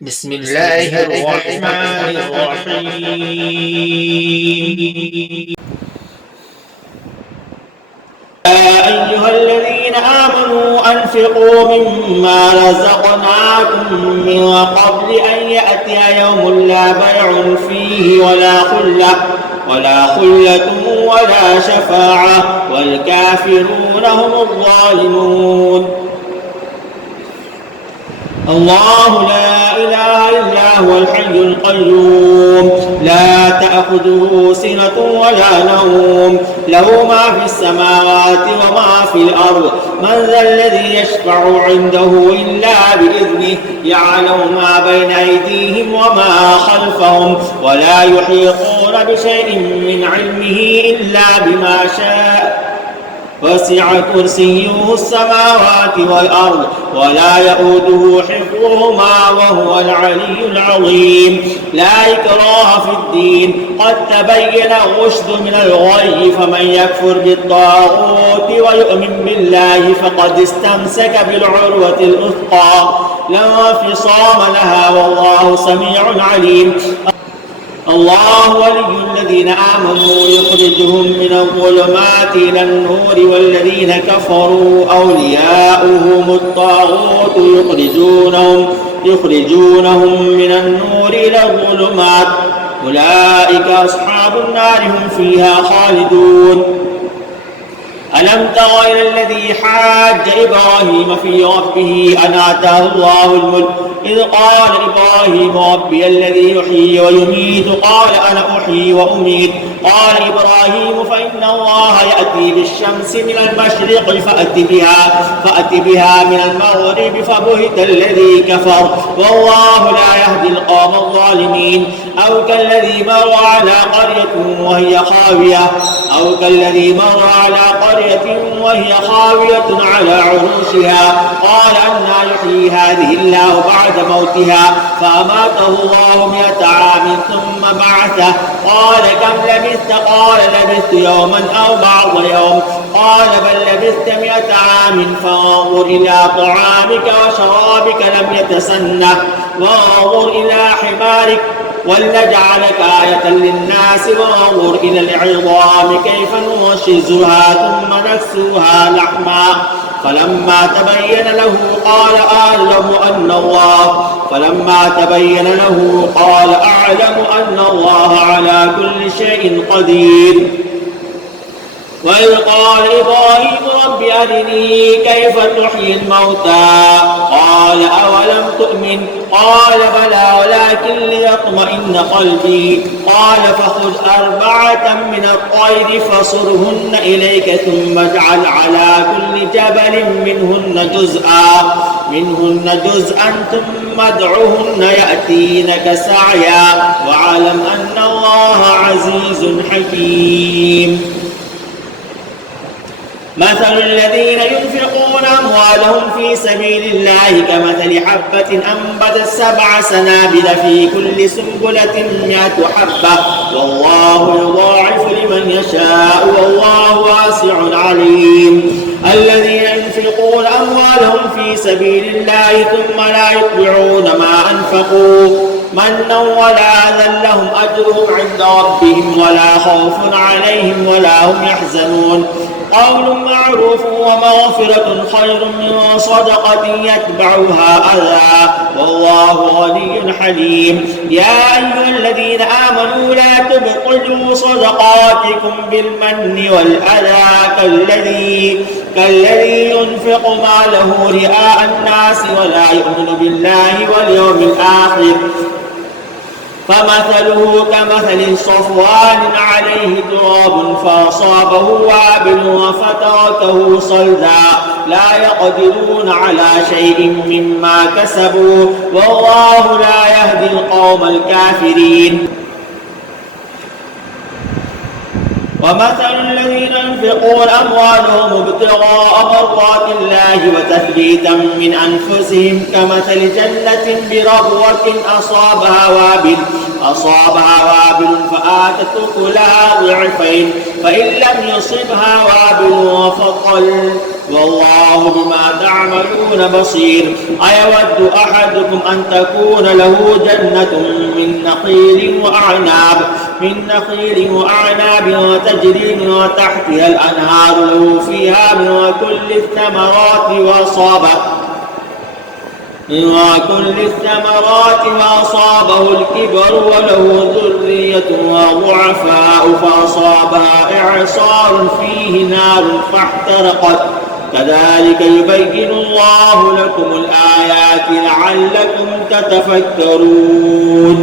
بسم الله الرحمن الرحيم. يا أيها الذين آمنوا أنفقوا مما رزقناكم من قبل أن يأتي يوم لا بيع فيه ولا خلة ولا شفاعة والكافرون هم الظالمون. الله لا إله إلا هو الحي القيوم لا تأخذه سنة ولا نوم له ما في السماوات وما في الأرض من ذا الذي يشفع عنده إلا بإذنه يعلم ما بين أيديهم وما خلفهم ولا يحيطون بشيء من علمه إلا بما شاء وسع كرسيه السماوات والأرض ولا يؤوده حفظهما وهو العلي العظيم. لا إكراه في الدين قد تبين الرشد من الغي فمن يكفر بالطاغوت ويؤمن بالله فقد استمسك بالعروة الوثقى لا انفصام لها والله سميع عليم. الله ولي الذين آمنوا يخرجهم من الظلمات إلى النور والذين كفروا أولياؤهم الطاغوت يخرجونهم من النور إلى الظلمات أولئك أصحاب النار هم فيها خالدون. ألم تر إلى الذي حاج إبراهيم في ربه أن آتاه الله الملك إذ قال إبراهيم ربي الذي يحيي ويميت قال أنا أحيي وأميت قال إبراهيم فإن الله يأتي بالشمس من المشرق فأت بها من المغرب فبهت الذي كفر والله لا يهدي القوم الظالمين. أو كالذي مر على قرية وهي خاوية على عروشها قال أنى يحيي هذه الله بعد موتها فأماته الله 100 عام ثم بعثه قال كم لبثت قال لبثت يوما أو بعض يوم قال بل لبثت 100 عام فانظر إلى طعامك وشرابك لم يتسنه وانظر إلى حمارك ولنجعلك آية للناس وانظر إلى العظام كيف ننشزها ثم نكسوها لحما فلما تبين له قال أعلم أن الله على كل شيء قدير. وإذ قال إبراهيم رب أرني كيف تحيي الموتى قال أولم تؤمن قال بلى ولكن ليطمئن قلبي قال فخذ 4 من الطير فصرهن إليك ثم اجعل على كل جبل منهن جزءا ثم ادعهن يأتينك سعيا واعلم أن الله عزيز حكيم. مثل الذين ينفقون أموالهم في سبيل الله كمثل حبة أنبتت 7 سنابل في كل سنبلة 100 حبة والله يضاعف لمن يشاء والله واسع عليم. الذين ينفقون أموالهم في سبيل الله ثم لا يتبعون ما أنفقوا منا ولا أذى لهم أجرهم عند ربهم ولا خوف عليهم ولا هم يحزنون. قول معروف ومغفرة خير من صدقة يتبعها أذى والله غني حليم. يا أيها الذين آمنوا لا تبطلوا صدقاتكم بالمن والأذى كالذي ينفق ماله رئاء الناس ولا يؤمن بالله واليوم الآخر فمثله كمثل صفوان عليه تراب فأصابه وابل فتركه صلدا لا يقدرون على شيء مما كسبوا والله لا يهدي القوم الكافرين. ومثل الذين ينفقون أموالهم ابتغاء مرضات الله وتثبيتا من أنفسهم كمثل جنة بربوة أصابها وابل فآتت أكلها ضعفين فإن لم يصبها وابل والله بما تعملون بصير. أيود أحدكم أن تكون له جنة من نخيل وأعناب وتجري من تحتها الأنهار له فيها من كل الثمرات وأصابه الكبر وله ذرية ضعفاء فأصابها إعصار فيه نار فاحترقت. كذلك يبين الله لكم الآيات لعلكم تتفكرون.